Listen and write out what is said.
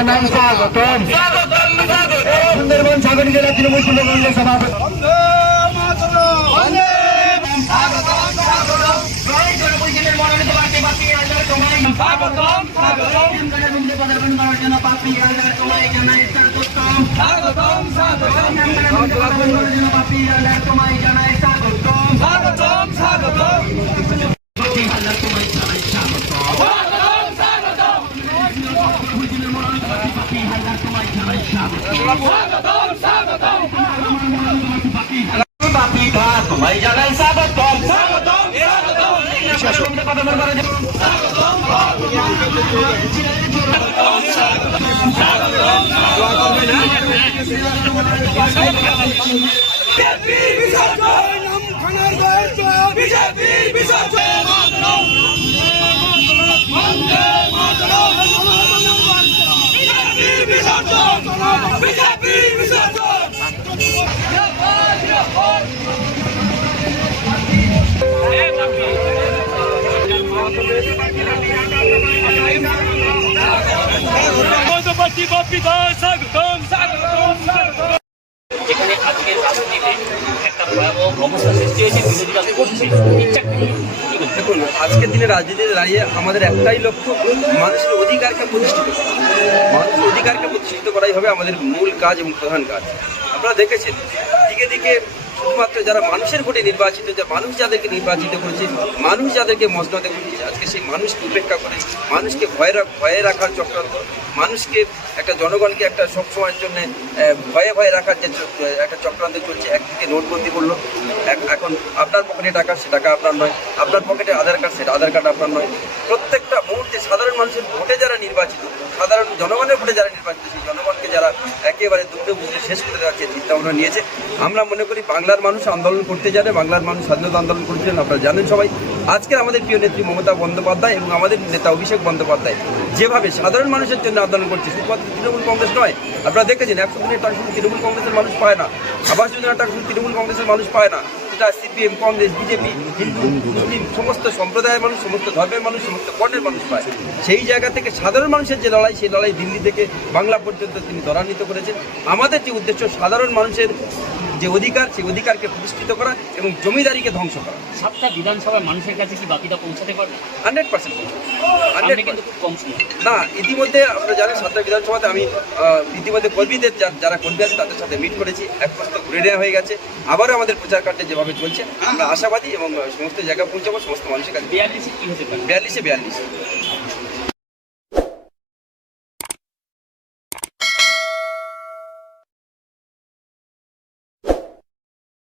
জানাই স্বাগতম। সুন্দরবন সাগরী জেলা তৃণমূল যুব কংগ্রেস সভাপতি তোমায় জানাই স্বাগতম। যেখানে আজকে রাজনীতিতে একটা ভয়াবহ অবস্থা সৃষ্টি হয়েছে, বিরোধীরা করছে দেখুন, আজকের দিনে রাজনীতিতে দাঁড়িয়ে আমাদের একটাই লক্ষ্য, মানুষের অধিকারকে প্রতিষ্ঠিত করা। মানুষের অধিকারকে প্রতিষ্ঠিত করাই হবে আমাদের মূল কাজ এবং প্রধান কাজ। আপনারা দেখেছেন দিকে দিকে শুধুমাত্র যারা মানুষের ভোটে নির্বাচিত, যে মানুষ যাদেরকে নির্বাচিত করেছে, মানুষ যাদেরকে মসনদে করেছে, আজকে সেই মানুষকে উপেক্ষা করে মানুষকে ভয়ে রাখার চক্রান্ত, মানুষকে একটা জনগণকে একটা সবসময়ের জন্য ভয়ে রাখার যে একটা চক্রান্ত চলছে। একদিকে নোটবন্দি করলো, এখন আপনার পকেটে টাকা, সে টাকা আপনার নয়, আপনার পকেটে আধার কার্ড, সেটা আধার কার্ড আপনার নয়। প্রত্যেকটা মুহূর্তে সাধারণ মানুষের ভোটে যারা নির্বাচিত, সাধারণ জনগণের ভোটে যারা নির্বাচিত, সেই জনগণকে যারা একেবারে দুর্গে বুঝে শেষ করে দেওয়ার যে চিন্তাভাবনা নিয়েছে, আমরা মনে করি বাংলার মানুষ আন্দোলন করতে জানে, বাংলার মানুষ স্বাধীনতা আন্দোলন করছেন। আপনারা জানেন সবাই, আজকের আমাদের প্রিয় নেত্রী মমতা বন্দ্যোপাধ্যায় এবং আমাদের নেতা অভিষেক বন্দ্যোপাধ্যায় যেভাবে সাধারণ মানুষের জন্য আন্দোলন করছে, শুধুমাত্র তৃণমূল কংগ্রেস নয়। আপনারা দেখেছেন 100 দিনের টাকা শুধু তৃণমূল কংগ্রেসের মানুষ পায় না, আবাস যোজনার টাকা শুধু তৃণমূল কংগ্রেসের মানুষ পায় না, সেটা সিপিএম, কংগ্রেস, বিজেপি, হিন্দু, মুসলিম, সমস্ত সম্প্রদায়ের মানুষ, সমস্ত ধর্মের মানুষ, সমস্ত বর্ণের মানুষ পায়। সেই জায়গা থেকে সাধারণ মানুষের যে লড়াই, সেই লড়াই দিল্লি থেকে বাংলা পর্যন্ত তিনি ত্বরান্বিত করেছেন। আমাদের যে উদ্দেশ্য, সাধারণ মানুষের যে অধিকার, সেই অধিকারকে প্রতিষ্ঠিত করা এবং জমিদারিকে ধ্বংস করা। 7টা বিধানসভার মানুষের কাছে কি বাকিটা পৌঁছাতে পারবে? 100%। কিন্তু খুব কম শুনি না, ইতিমধ্যে আপনারা জানেন 7টা বিধানসভাতে আমি ইতিমধ্যে কর্মীদের যারা কর্মী আছে তাদের সাথে মিট করেছি, এক প্রস্ত ঘুরে নেওয়া হয়ে গেছে। আবারও আমাদের প্রচার কার্যে যেভাবে চলছে, আমরা আশাবাদী এবং সমস্ত জায়গায় পৌঁছাবো সমস্ত মানুষের কাছে। 42 কি হতে পারে? 42-এ 42।